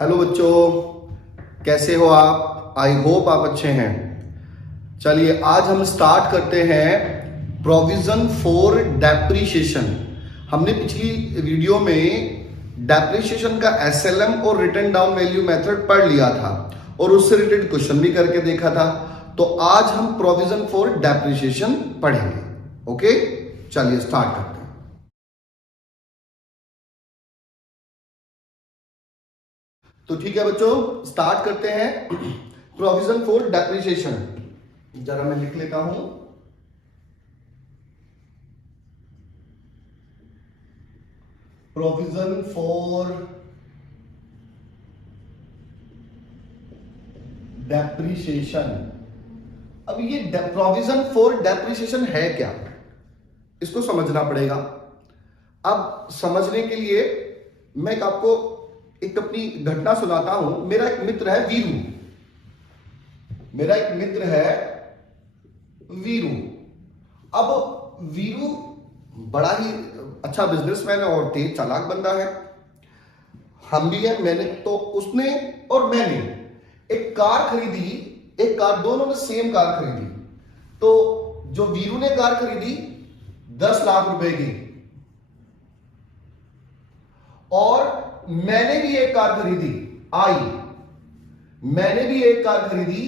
Hello बच्चों, कैसे हो आप? आई होप आप अच्छे हैं। चलिए आज हम स्टार्ट करते हैं प्रोविजन फॉर डेप्रीशिएशन। हमने पिछली वीडियो में डेप्रीशिएशन का एसएलएम और रिटन डाउन वैल्यू मेथड पढ़ लिया था और उससे रिलेटेड क्वेश्चन भी करके देखा था। तो आज हम प्रोविजन फॉर डेप्रीशिएशन पढ़ेंगे। ओके, चलिए स्टार्ट करते हैं। तो ठीक है बच्चों, स्टार्ट करते हैं प्रोविजन फॉर डेप्रिसिएशन। जरा मैं लिख लेता हूं। Provision for depreciation. अब ये प्रोविजन फॉर डेप्रिसिएशन है क्या, इसको समझना पड़ेगा। अब समझने के लिए मैं आपको एक अपनी घटना सुनाता हूं। मेरा एक मित्र है वीरू। अब वीरू बड़ा ही अच्छा बिजनेसमैन है और तेज चालाक बंदा है। हम भी है। मैंने तो उसने और मैंने एक कार खरीदी, एक कार, दोनों ने सेम कार खरीदी। तो जो वीरू ने कार खरीदी 10 लाख रुपए की, और मैंने भी एक कार खरीदी मैंने भी एक कार खरीदी,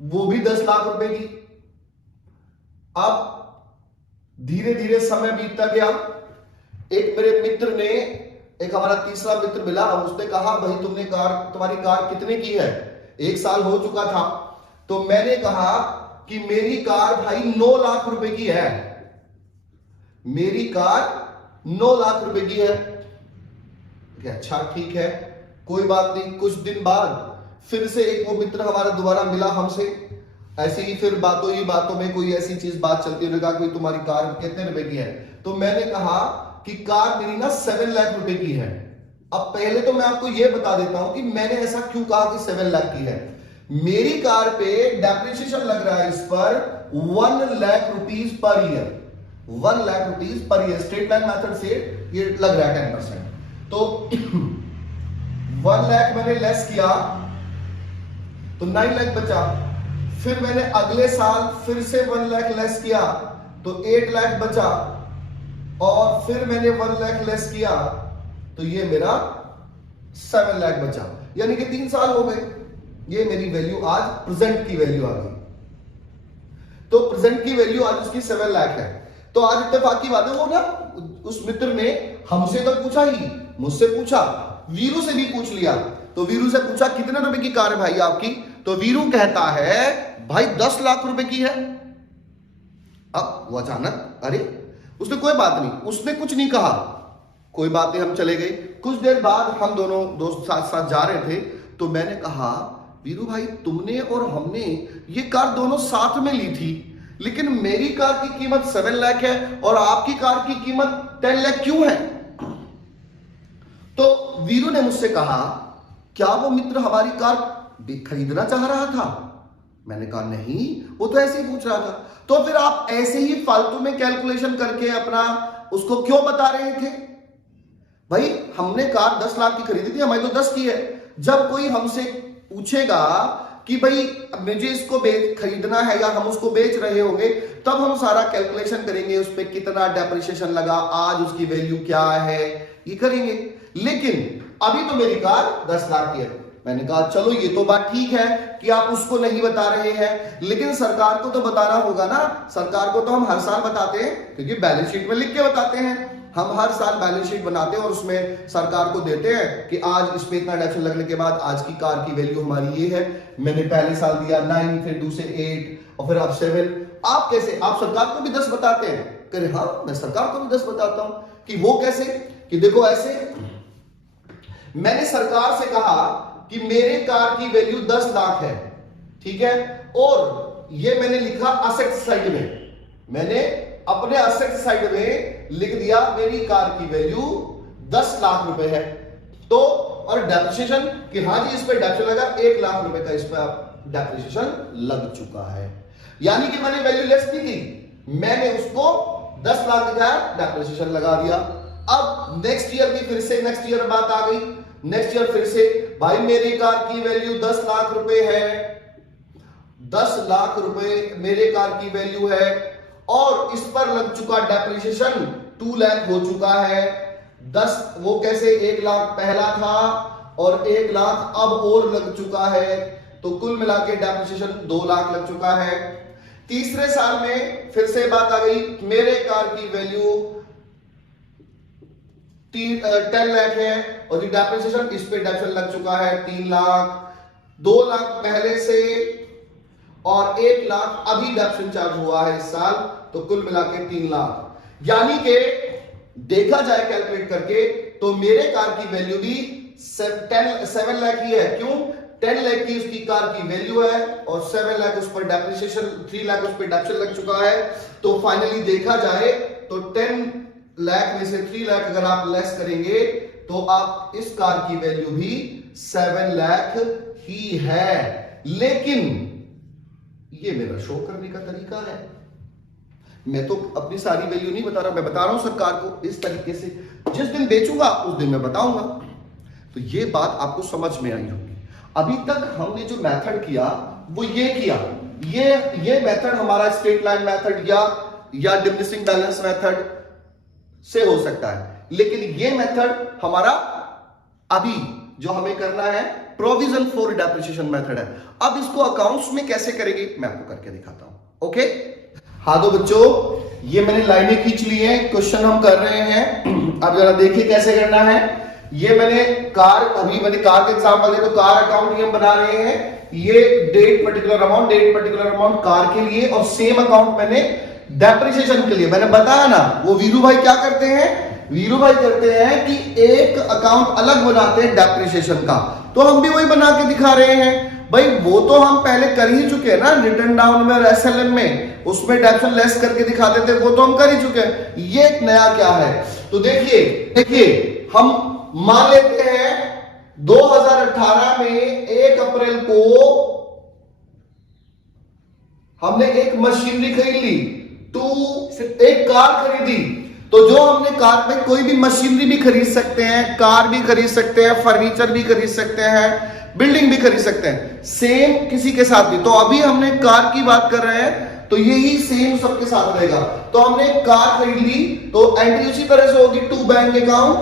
वो भी 10 लाख रुपए की। अब धीरे धीरे समय बीतता गया। एक मेरे मित्र ने, एक हमारा तीसरा मित्र मिला, उसने कहा भाई तुम्हारी कार कितने की है? 1 साल हो चुका था। तो मैंने कहा कि मेरी कार भाई 9 लाख रुपए की है। मेरी कार 9 लाख रुपए की है। अच्छा ठीक है, कोई बात नहीं। कुछ दिन बाद फिर से एक वो मित्र हमारा दोबारा मिला हमसे। ऐसे ही फिर बातों में कोई ऐसी चीज बात चलती है, कहा कोई तुम्हारी कार कितने रुपए की है? तो मैंने कहा कि कार मेरी ना 7 लाख रुपए की है। अब पहले तो मैं आपको यह बता देता हूं कि मैंने ऐसा क्यों कहा कि 7 लाख की है। मेरी कार पे डेप्रिसिएशन लग रहा है इस पर 1 lakh rupees per year. 1 lakh rupees per year straight line method से ये लग रहा है 10%। तो 1 लाख मैंने लेस किया तो 9 लाख बचा। फिर मैंने अगले साल फिर से 1 लाख लेस किया तो 8 लाख बचा। और फिर मैंने 1 लाख लेस किया तो ये मेरा 7 लाख बचा। यानी कि 3 साल हो गए। ये मेरी वैल्यू आज प्रेजेंट की वैल्यू आ गई। तो प्रेजेंट की वैल्यू आज उसकी 7 लाख है। तो आज इत्तेफाक की बात है, वो ना उस मित्र ने हमसे तो पूछा ही, मुझसे पूछा, वीरू से भी पूछ लिया। तो वीरू से पूछा कितने रुपए की कार है भाई आपकी? तो वीरू कहता है भाई 10 लाख रुपए की है। अब वो अचानक, अरे उसने कोई बात नहीं, उसने कुछ नहीं कहा, कोई बात नहीं, हम चले गए। कुछ देर बाद हम दोनों दोस्त साथ साथ जा रहे थे। तो मैंने कहा वीरू भाई, तुमने और हमने ये कार दोनों साथ में ली थी, लेकिन मेरी कार की कीमत 7 लाख है और आपकी कार की कीमत 10 लाख क्यों है? तो वीरू ने मुझसे कहा क्या वो मित्र हमारी कार खरीदना चाह रहा था? मैंने कहा नहीं, वो तो ऐसे ही पूछ रहा था। तो फिर आप ऐसे ही फालतू में कैलकुलेशन करके अपना उसको क्यों बता रहे थे? भाई हमने कार 10 लाख की खरीदी थी, हमारी तो 10 की है। जब कोई हमसे पूछेगा कि भाई मुझे इसको खरीदना है या हम उसको बेच रहे होंगे, तब हम सारा कैलकुलेशन करेंगे, उस पर कितना डेप्रिसिएशन लगा, आज उसकी वैल्यू क्या है, ये करेंगे। लेकिन अभी तो मेरी कार 10 लाख की है। मैंने कहा चलो ये तो बात ठीक है कि आप उसको नहीं बता रहे हैं, लेकिन सरकार को तो बताना होगा ना। सरकार को तो हम हर साल बताते हैं, क्योंकि बैलेंस शीट में लिख के बताते हैं। हम हर साल बैलेंस शीट बनाते हैं और उसमें सरकार को देते हैं कि आज इस पे इतना डेप्रिसिएशन लगने के बाद आज की कार की वैल्यू हमारी ये है। मैंने पहले साल दिया 9, फिर दूसरे 8 और फिर अब 7। आप कैसे, आप सरकार को भी 10 बताते हैं? कह हाँ, मैं सरकार को भी 10 बताता हूं। कि वो कैसे? कि देखो ऐसे, मैंने सरकार से कहा कि मेरे कार की वैल्यू 10 लाख है, ठीक है, और ये मैंने लिखा असेट साइड में, मैंने अपने असेट साइड में लिख दिया मेरी कार की वैल्यू 10 लाख रुपए है। तो और डेप्रिसिएशन कि हाँ जी इस पे डेप्रिसिएशन लगा 1 लाख रुपए का, इस पे आप डेप्रिसिएशन लग चुका है। यानी कि मैंने वैल्यू लेस की थी, मैंने उसको 10 लाख दिखाया, डेप्रिसिएशन लगा दिया। अब नेक्स्ट ईयर भी फिर से नेक्स्ट ईयर बात आ गई। नेक्स्ट ईयर फिर से भाई मेरी कार की वैल्यू 10 लाख रुपए है, 10 लाख रुपए मेरे कार की वैल्यू है और इस पर लग चुका डेप्रिसिएशन 2 लाख हो चुका है। 10 वो कैसे 1 लाख पहला था और 1 लाख अब और लग चुका है, तो कुल मिला के डेप्रिसिएशन 2 लाख लग चुका है। तीसरे साल में फिर से बात आ गई, मेरे कार की वैल्यू 10 लाख है और डेप्रिसिएशन इस पे डेप्रिसिएशन लग चुका है 3 लाख, 2 लाख पहले से और 1 लाख अभी डेप्रिसिएशन चार्ज हुआ है इस साल, तो कुल मिला के 3 लाख। यानी कि देखा जाए कैलकुलेट करके तो मेरे कार की वैल्यू भी 7 लाख ही है। क्यों? 10 लाख की उसकी कार की वैल्यू है और 7 लाख उस पर डेप्रिसिएशन, 3 लाख उस पर डेप्रिसिएशन लग चुका है। तो फाइनली देखा जाए तो 10 लाख में से 3 लाख अगर आप लेस करेंगे तो आप इस कार की वैल्यू भी 7 लाख ही है। लेकिन ये मेरा शो करने का तरीका है, मैं तो अपनी सारी वैल्यू नहीं बता रहा, मैं बता रहा हूं सरकार को इस तरीके से, जिस दिन बेचूंगा उस दिन मैं बताऊंगा। तो ये बात आपको समझ में आई होगी। अभी तक हमने जो मेथड किया वो ये किया, ये मेथड हमारा स्ट्रेट लाइन मेथड या डिमिनिशिंग बैलेंस मेथड से हो सकता है, लेकिन ये मेथड हमारा अभी जो हमें करना है प्रोविजन फॉर डेप्रिसिएशन मेथड है। अब इसको अकाउंट्स में कैसे करेंगे मैं आपको करके दिखाता हूं। ओके, हाँ तो बच्चों ये मैंने लाइनें खींच ली हैं, क्वेश्चन हम कर रहे हैं। अब जरा देखिए कैसे करना है। ये मैंने कार के एग्जांपल है तो कार अकाउंट हम बना रहे हैं। ये डेट पर्टिकुलर अमाउंट कार के लिए और सेम अकाउंट मैंने डेप्रिसिएशन के लिए। मैंने बताया ना वो वीरू भाई क्या करते हैं, वीरू भाई करते हैं कि एक अकाउंट अलग बनाते हैं डेप्रिसिएशन का, तो हम भी वही बना के दिखा रहे हैं। भाई वो तो हम पहले कर ही चुके हैं ना, रिटर्न डाउन में और एसएलएम में, उसमें डेप्रिसिएशन लेस करके दिखाते थे, वो तो हम कर ही चुके हैं। ये नया क्या है तो देखिए हम मान लेते हैं 2018 में 1 अप्रैल को हमने एक मशीनरी खरीद ली, एक कार खरीदी। तो जो हमने कार में कोई भी मशीनरी भी खरीद सकते हैं, कार भी खरीद सकते हैं, फर्नीचर भी खरीद सकते हैं, बिल्डिंग भी खरीद सकते हैं, सेम किसी के साथ भी। तो अभी हमने कार की बात कर रहे हैं तो यही सेम सबके साथ रहेगा। तो हमने कार खरीद ली तो एंट्री उसी तरह से होगी टू बैंक अकाउंट,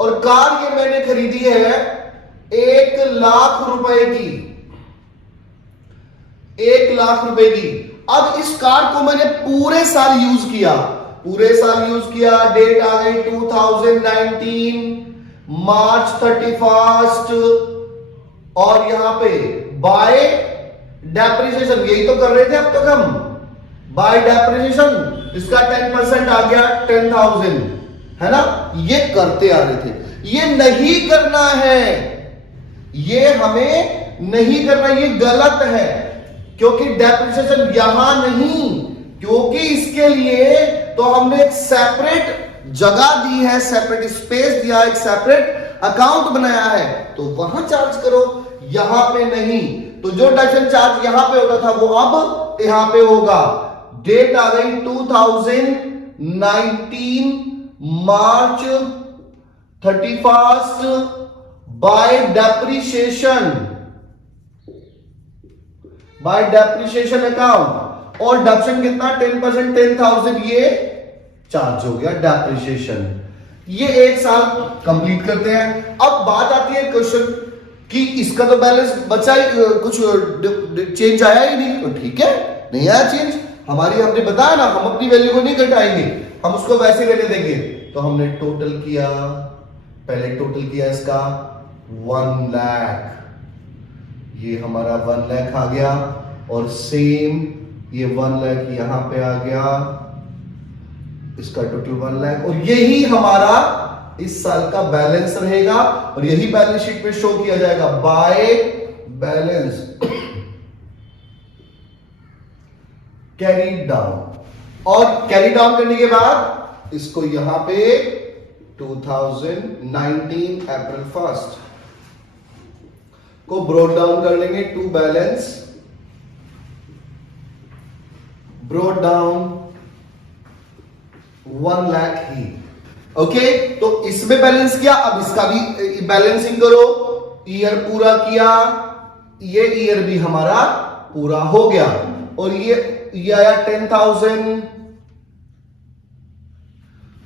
और कार ये मैंने खरीदी है 1 लाख रुपए की, 1 लाख रुपए की। अब इस कार को मैंने पूरे साल यूज किया, डेट आ गई 2019 मार्च 31 और यहां पे बाय डेप्रिसिएशन, यही तो कर रहे थे अब तक हम, बाय डेप्रिसिएशन इसका 10% आ गया 10,000, है ना। ये करते आ रहे थे, ये नहीं करना है, ये हमें नहीं करना, ये गलत है क्योंकि डेप्रिसिएशन यहां नहीं, क्योंकि इसके लिए तो हमने एक सेपरेट जगह दी है, सेपरेट स्पेस दिया, एक सेपरेट अकाउंट बनाया है, तो वहां चार्ज करो, यहां पे नहीं। तो जो डेप्रिसिएशन चार्ज यहां पे होता था वो अब यहां पे होगा। डेट आ गई 2019 मार्च 31 बाय डेप्रिसिएशन अकाउंट, और डेप्रिसिएशन कितना 10%, 10,000 ये चार्ज हो गया डेप्रिसिएशन। ये 1 साल कंप्लीट करते हैं। अब बात आती है क्वेश्चन कि इसका तो बैलेंस बचा ही, कुछ चेंज आया ही नहीं, तो ठीक है नहीं आया चेंज, हमने बताया ना हम अपनी वैल्यू को नहीं घटाएंगे, हम उसको वैसे रहने देंगे। तो हमने टोटल किया, पहले टोटल किया इसका 1 लाख, ये हमारा 1 लाख आ गया, और सेम ये 1 लाख यहां पे आ गया, इसका टोटल 1 लाख, और यही हमारा इस साल का बैलेंस रहेगा, और यही बैलेंस शीट में शो किया जाएगा बाय बैलेंस कैरी डाउन। और कैरी डाउन करने के बाद इसको यहां पे 2019 अप्रैल 1 को ब्रोड डाउन कर लेंगे to balance, brought down 1 lakh ही। ओके, तो इसमें बैलेंस किया, अब इसका भी बैलेंसिंग करो, ईयर पूरा किया, ये ईयर भी हमारा पूरा हो गया, और ये आया 10,000,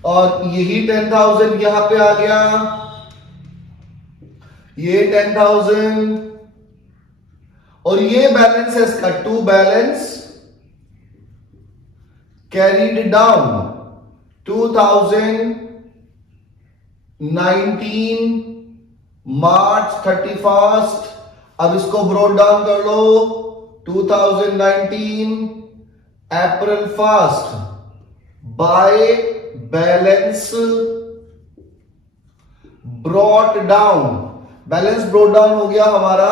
और यही 10,000 यहां पे आ गया, ये 10,000, और ये बैलेंस है इसका to balance carried down 2019 March 31st। अब इसको ब्रोड डाउन कर लो, 2019 April 1st by balance brought down. Balance brought down हो गया हमारा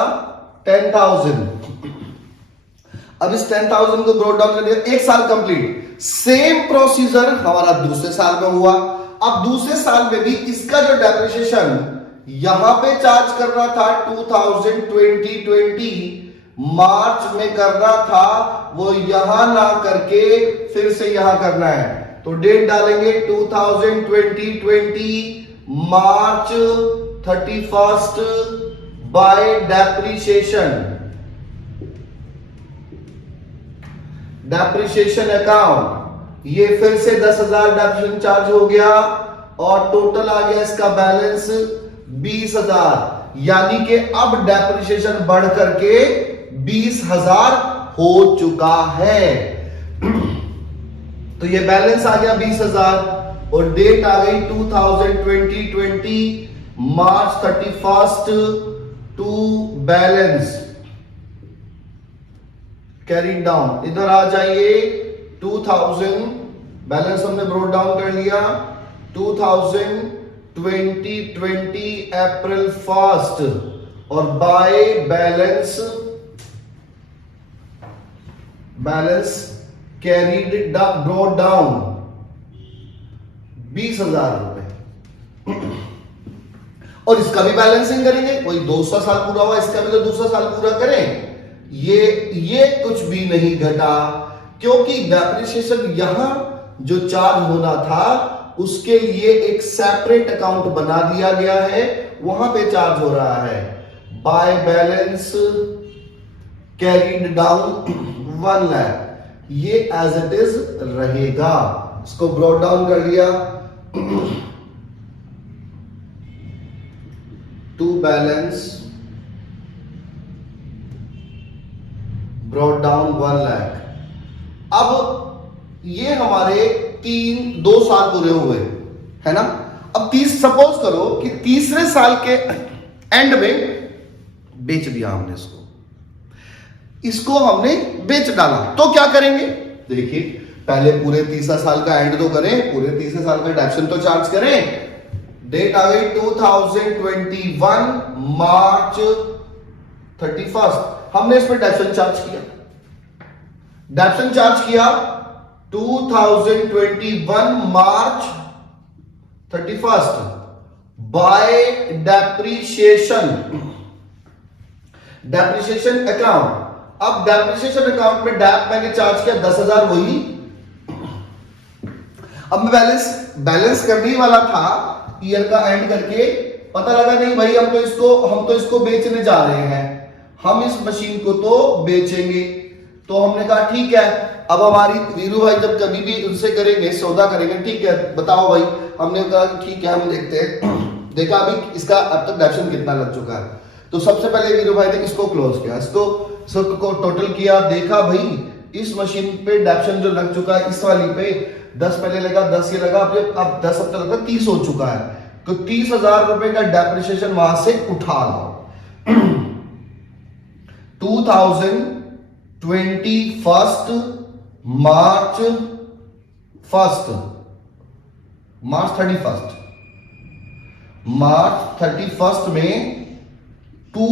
10,000। अब इस 10,000 को ब्रॉट डाउन कर दिया, एक साल कंप्लीट। सेम प्रोसीजर हमारा दूसरे साल में हुआ। अब दूसरे साल में भी इसका जो डेप्रिसिएशन यहां पे चार्ज करना था 2020 मार्च में करना था, वो यहां ना करके फिर से यहां करना है। तो डेट डालेंगे 2020 March 31st bye depreciation account. ये फिर से 10,000 डेप्रिसिएशन चार्ज हो गया, और टोटल आ गया इसका बैलेंस 20,000, यानी कि अब डेप्रिसिएशन बढ़ करके 20,000 हो चुका है। तो ये बैलेंस आ गया 20,000, और डेट आ गई 2020 March 31st to balance carry down. इधर आ जाइए, 2000 बैलेंस हमने ब्रोड डाउन कर लिया, 2020 अप्रैल 1st, और by balance carried broad down 20,000 रुपए। और इसका भी बैलेंसिंग करेंगे, वही दूसरा साल पूरा हुआ, इसका भी तो दूसरा साल पूरा करें। ये कुछ भी नहीं घटा, क्योंकि डेप्रिसिएशन यहां जो चार्ज होना था उसके लिए एक सेपरेट अकाउंट बना दिया गया है, वहां पे चार्ज हो रहा है। By balance carried down 1 lakh, ये एज इट इज रहेगा। इसको ब्रॉड डाउन कर लिया, to balance brought down 1 lakh. अब ये हमारे 2 साल पूरे हुए, है ना। अब सपोज करो कि तीसरे साल के एंड में बेच दिया हमने इसको हमने बेच डाला, तो क्या करेंगे? देखिए, पहले पूरे तीसरा साल का एंड तो करें, पूरे तीसरे साल का डेप्शन तो चार्ज करें। डेट आ गई 2021 मार्च 31st, हमने इस पर डेप्शन चार्ज किया। 2021 मार्च 31st बाय डेप्रिसिएशन अकाउंट। अब डेप्रिसिएशन अकाउंट में डैप मैंने चार्ज किया 10,000, वही। अब मैं बैलेंस करने वाला था ईयर का एंड करके, पता लगा नहीं भाई, हम तो इसको बेचने जा रहे हैं, हम इस मशीन को तो बेचेंगे। तो हमने कहा ठीक है, अब हमारी वीरू भाई जब कभी भी उनसे करेंगे, सौदा करेंगे, ठीक है बताओ भाई। हमने कहा ठीक है, हम देखते हैं। देखा अभी इसका अब तक डेप्शन कितना लग चुका है। तो सबसे पहले वीरू भाई ने इसको क्लोज किया, इसको टोटल किया, देखा भाई इस मशीन पे डेप्शन जो लग चुका है, इस वाली पे 10 पहले लगा, 10 ये लगा, अब 10 अब तक लगा 30 हो चुका है। तो 30,000 रुपए का डेप्रिसिएशन वहां से उठा लो। 2021 मार्च 31st में टू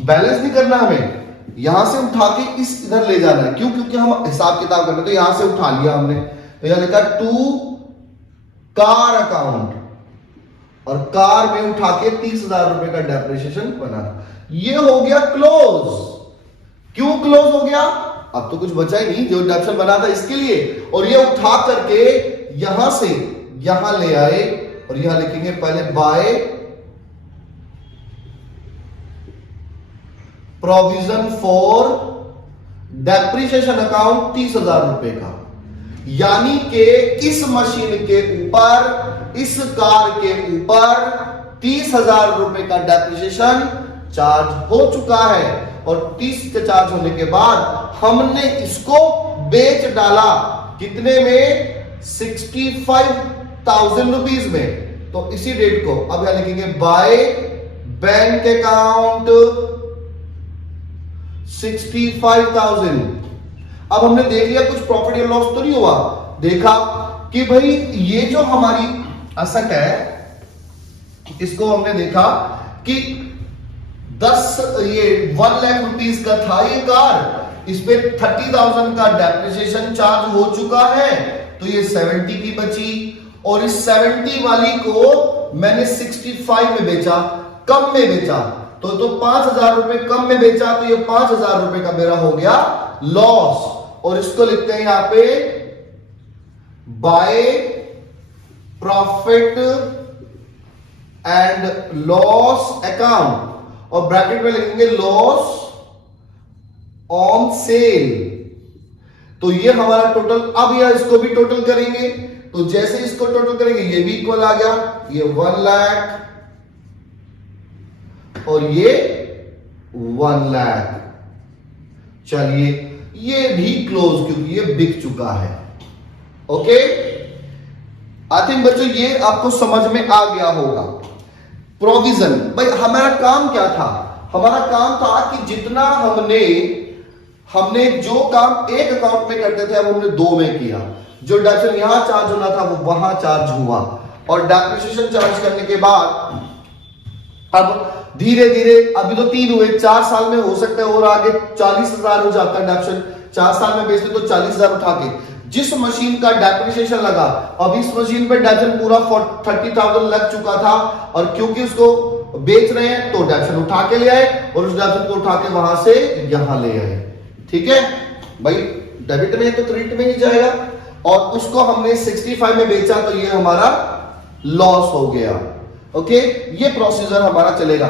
बैलेंस नहीं करना, हमें यहां से उठा के इस इधर ले जाना है। क्यों? क्योंकि हम हिसाब किताब करना, तो यहां से उठा लिया हमने, तो यहां लिखा टू कार अकाउंट, और कार में उठा के 30,000 रुपए का डेप्रिसिएशन बना। ये हो गया क्लोज। क्यों क्लोज हो गया? अब तो कुछ बचा ही नहीं, जो डेप्शन बना था इसके लिए, और ये उठा करके यहां से यहां ले आए और यहां लिखेंगे पहले by provision for depreciation account 30,000 रुपए का, यानी कि इस मशीन के ऊपर, इस कार के ऊपर 30,000 रुपए का डेप्रिसिएशन चार्ज हो चुका है। और 30 के चार्ज होने के बाद हमने इसको बेच डाला कितने में? 65,000 रुपीज में। तो इसी डेट को अब यहां लिखेंगे बाय बैंक अकाउंट 65,000। अब हमने देख लिया कुछ प्रॉफिट या लॉस तो नहीं हुआ, देखा कि भाई ये जो हमारी असेट है इसको हमने देखा कि 1 लाख रुपीस का था ये कार, इस पे 30,000 का डेप्रिसिएशन चार्ज हो चुका है, तो ये 70 की बची। और इस 70 वाली को मैंने 65 में बेचा, कम में बेचा, तो 5,000 रुपए कम में बेचा, तो ये 5,000 रुपए का मेरा हो गया लॉस। और इसको लिखते हैं यहां पे by profit and loss account, और ब्रैकेट में लिखेंगे लॉस ऑन सेल। तो ये हमारा टोटल, अब यह इसको भी टोटल करेंगे, तो जैसे इसको टोटल करेंगे ये भी इक्वल आ गया, ये 1 लाख और ये 1 लाख। चलिए ये भी क्लोज, क्योंकि ये बिक चुका है। ओके, आई थिंक बच्चों ये आपको समझ में आ गया होगा। प्रोविजन, भाई हमारा काम क्या था? हमारा काम था कि जितना हमने जो काम एक अकाउंट में करते थे अब हमने 2 में किया। जो डेप्रिसिएशन यहां चार्ज होना था वो वहां चार्ज हुआ, और डेप्रिसिएशन चार्ज करने के बाद अब धीरे धीरे, अभी तो 3 हुए, 4 साल में हो सकता है और आगे 40,000 हो जाता है डेप्रिसिएशन। 4 साल में बेचते तो 40,000 उठा के जिस मशीन का डेप्रिसिएशन लगा, अब इस मशीन पे डेप्रिसिएशन पूरा 30,000 लग चुका था, और क्योंकि उसको बेच रहे हैं तो डेप्रिसिएशन उठा के ले आए, और उस डेप्रिसिएशन को उठा के वहां से यहां ले आए। ठीक है भाई, डेबिट में तो क्रेडिट में ही जाएगा, और उसको हमने 65 में बेचा, तो ये हमारा लॉस हो गया। ओके, ये प्रोसीजर हमारा चलेगा।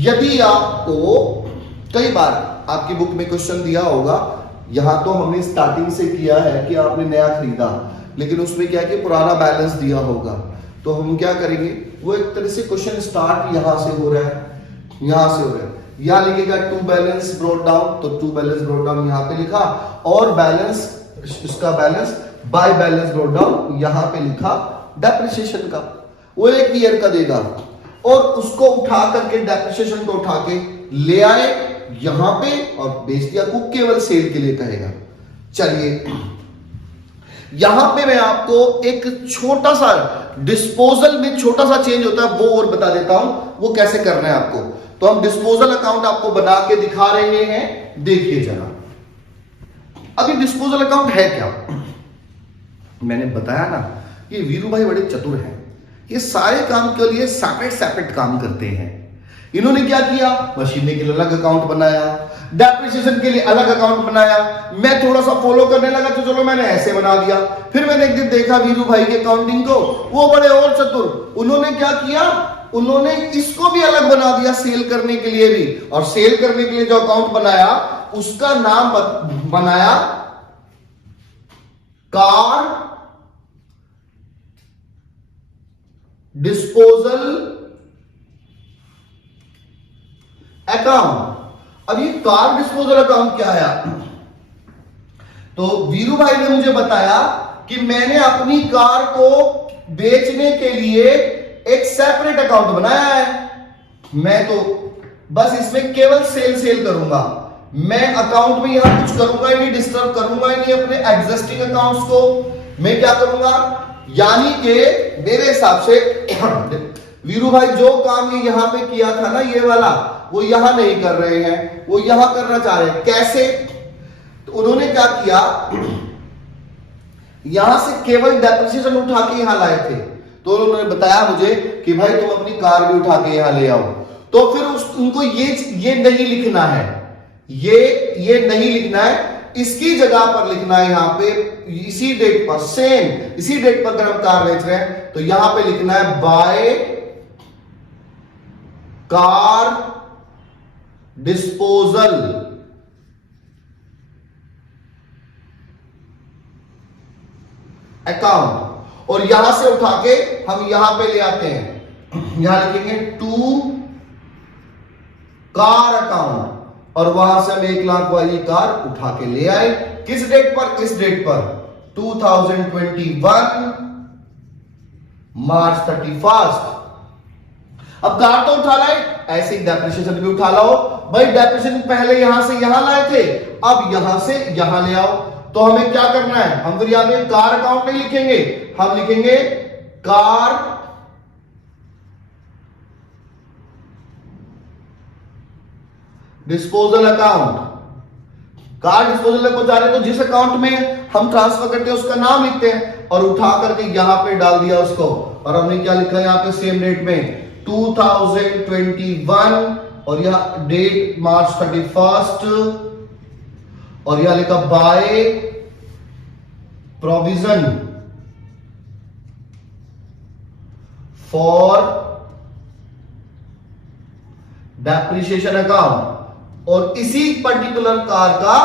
यदि आपको कई बार आपकी बुक में क्वेश्चन दिया होगा, यहां तो हमने स्टार्टिंग से किया है कि आपने नया खरीदा, लेकिन उसमें क्या है कि पुराना बैलेंस दिया होगा, तो हम क्या करेंगे, वो एक तरह से क्वेश्चन स्टार्ट यहां से हो रहा है, यहां से हो रहा है, यहां लिखेगा टू बैलेंस ब्रॉट डाउन, तो टू बैलेंस ब्रॉट डाउन यहां पे लिखा, और बैलेंस, इसका balance bye balance brought down यहां पे लिखा डेप्रिसिएशन का, वो 1 ईयर का देगा, और उसको उठा करके डेप्रिसिएशन को उठा के ले आए यहां पे और बेच दिया, को केवल सेल के लिए कहेगा। चलिए यहां पे मैं आपको एक छोटा सा डिस्पोजल में छोटा सा चेंज होता है वो और बता देता हूं, वो कैसे करना है आपको। तो हम डिस्पोजल अकाउंट आपको बना के दिखा रहे हैं, देखिए जरा। अभी डिस्पोजल अकाउंट है क्या? मैंने बताया ना, ये वीरू भाई बड़े चतुर हैं, ये सारे काम के लिए सेपरेट काम करते हैं। इन्होंने क्या किया, मशीन के लिए अलग अकाउंट बनाया, डेप्रिसिएशन के लिए अलग अकाउंट बनाया, मैं थोड़ा सा फॉलो करने लगा तो चलो मैंने ऐसे बना दिया। फिर मैंने एक दिन देखा वीरू भाई के अकाउंटिंग को, वो बड़े और चतुर, उन्होंने क्या किया, उन्होंने इसको भी अलग बना दिया सेल करने के लिए भी, और सेल करने के लिए जो अकाउंट बनाया उसका नाम बनाया कार डिस्पोजल अकाउंट। अब ये कार डिस्पोजल अकाउंट क्या है? तो वीरू भाई ने मुझे बताया कि मैंने अपनी कार को बेचने के लिए एक सेपरेट अकाउंट बनाया है, मैं तो बस इसमें केवल सेल करूंगा, मैं अकाउंट में यहां कुछ करूंगा ही नहीं, डिस्टर्ब करूंगा ही नहीं अपने एग्जिस्टिंग अकाउंट्स को। मैं क्या करूंगा, यानी कि मेरे हिसाब से वीरू भाई जो काम ये यहां पे किया था ना, ये वाला, वो यहां नहीं कर रहे हैं, वो यहां करना चाह रहे हैं। कैसे? तो उन्होंने क्या किया, यहां से केवल डेप्रिसिएशन उठा के यहां लाए थे, तो उन्होंने बताया मुझे कि भाई तुम अपनी कार भी उठा के यहां ले आओ। तो फिर उनको ये नहीं लिखना है, ये नहीं लिखना है इसकी जगह पर लिखना है यहां पे इसी डेट पर, सेम इसी डेट पर अगर हम कार बेच रहे हैं तो यहां पे लिखना है बाय कार डिस्पोजल अकाउंट, और यहां से उठा के हम यहां पे ले आते हैं, यहां लिखेंगे टू कार अकाउंट, और वहां से हम 1 लाख वाली कार उठा के ले आए। किस डेट पर? इस डेट पर 2021 मार्च 31। अब कार तो उठा लाए, ऐसे ही डेप्रिसिएशन भी उठा लाओ। भाई डेप्रिसिएशन पहले यहां से यहां लाए थे, अब यहां से यहां ले आओ। तो हमें क्या करना है? हम फिर यहां पे कार अकाउंट नहीं लिखेंगे, हम लिखेंगे car disposal account. Car disposal में पहुंचा रहे तो जिस अकाउंट में हम ट्रांसफर करते हैं उसका नाम लिखते हैं, और उठा करके यहां पे डाल दिया उसको। और हमने क्या लिखा है यहां पे सेम डेट में 2021, और यह डेट मार्च 31, और यह लिखा by provision for depreciation account, और इसी पर्टिकुलर कार का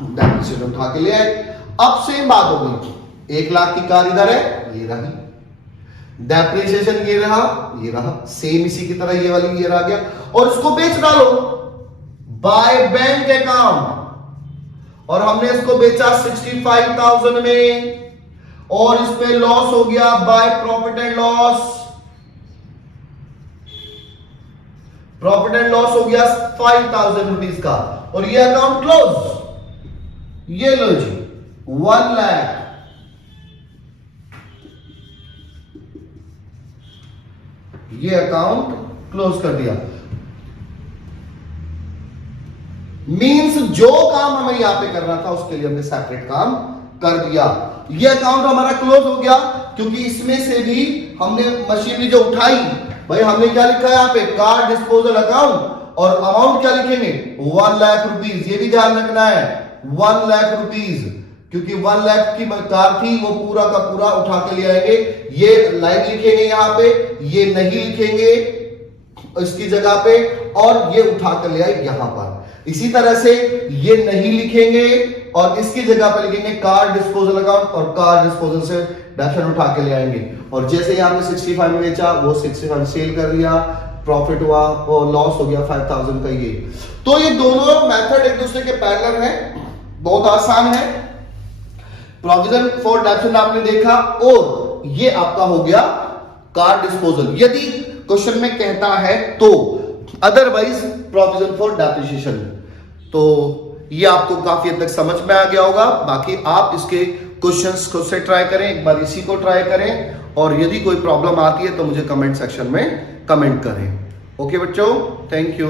डेप्रिसिएशन उठा के ले आए। अब सेम बात हो गई, 1 लाख की कार इधर है, ये रही, डेप्रिसिएशन ये रहा, सेम इसी की तरह ये वाली ये रह गया, और इसको बेच डालो बाय बैंक अकाउंट, और हमने इसको बेचा 65,000 में, और इस पे लॉस हो गया by profit and loss. Profit and loss हो गया 5,000 रुपीज का, और ये अकाउंट क्लोज। ये लो जी 1 लाख, ये अकाउंट क्लोज कर दिया। मींस जो काम हमें यहां पे करना था उसके लिए हमने सेपरेट काम कर दिया। ये अकाउंट हमारा क्लोज हो गया, क्योंकि इसमें से भी हमने मशीनरी जो उठाई, भाई हमने क्या लिखा है यहां पे कार डिस्पोजल अकाउंट, और अमाउंट क्या लिखेंगे 1 लाख रुपीज। ये भी ध्यान रखना है 1 लाख रुपीज, क्योंकि 1 लाख की कार थी, वो पूरा का पूरा उठा के ले आएंगे। ये लाइन लिखेंगे यहां पे, ये नहीं लिखेंगे इसकी जगह पे, और ये उठा कर ले आए यहां पर। इसी तरह से ये नहीं लिखेंगे और इसकी जगह पे लिखेंगे कार डिस्पोजल अकाउंट, और कार डिस्पोजल से डेप्रिसिएशन उठा के ले आएंगे। और जैसे यहां पे 65 में बेचा, वो 65 सेल कर लिया, प्रॉफिट हुआ, वो लॉस हो गया 5,000 का। ये तो ये दोनों मेथड एक दूसरे के पैरेलल हैं, बहुत आसान है। प्रोविजन फॉर डेप्रिसिएशन आपने देखा, और ये आपका हो गया कार डिस्पोजल यदि क्वेश्चन में कहता है तो, अदरवाइज प्रोविजन फॉर डेप्रिसिएशन। तो ये आपको काफी हद तक समझ में आ गया होगा। बाकी आप इसके क्वेश्चंस खुद से ट्राई करें, एक बार इसी को ट्राई करें, और यदि कोई प्रॉब्लम आती है तो मुझे कमेंट सेक्शन में कमेंट करें। ओके बच्चों, थैंक यू।